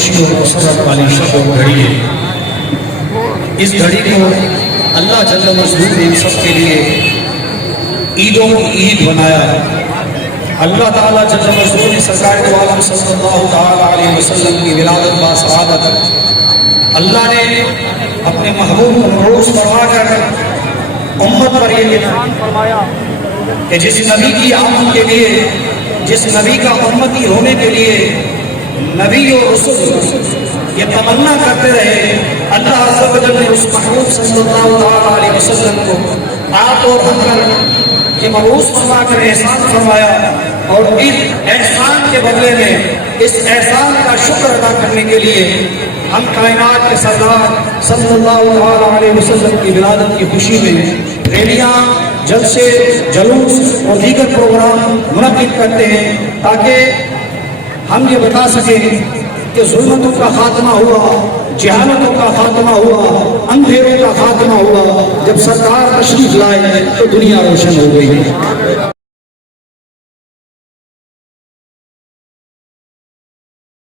خوشی اور مسرت والی شب و گھڑی ہے۔ اس گھڑی کو اللہ جل مجدور نے ہم سب کے لیے عیدوں کی عید بنایا۔ اللہ تعالیٰ جل مجدور نے سرکار دو عالم صلی اللہ تعالیٰ علیہ وسلم کی ولادت با سعادت اللہ نے اپنے محبوب کو مبعوث فرما کر امت پر یہ اعلان فرمایا کہ جس نبی کی آمد کے لیے، جس نبی کا امتی ہونے کے لیے نبی اور رسول یہ تمنا کرتے رہے، اللہ عز و جل نے اس محبوب صلی اللہ علیہ وسلم کو آپ اور ہم پر یہ مبعوث فرما کر احسان فرمایا، اور اس احسان کے بدلے میں اس احسان کا شکر ادا کرنے کے لیے ہم کائنات کے سردار صلی اللہ علیہ وسلم کی ولادت کی خوشی میں ریلیاں، جلسے، جلوس اور دیگر پروگرام منعقد کرتے ہیں، تاکہ ہم یہ بتا سکیں کہ ظلمتوں کا خاتمہ ہوا، جہالتوں کا خاتمہ ہوا، اندھیروں کا خاتمہ ہوا۔ جب سرکار تشریف لائے تو دنیا روشن ہو گئی۔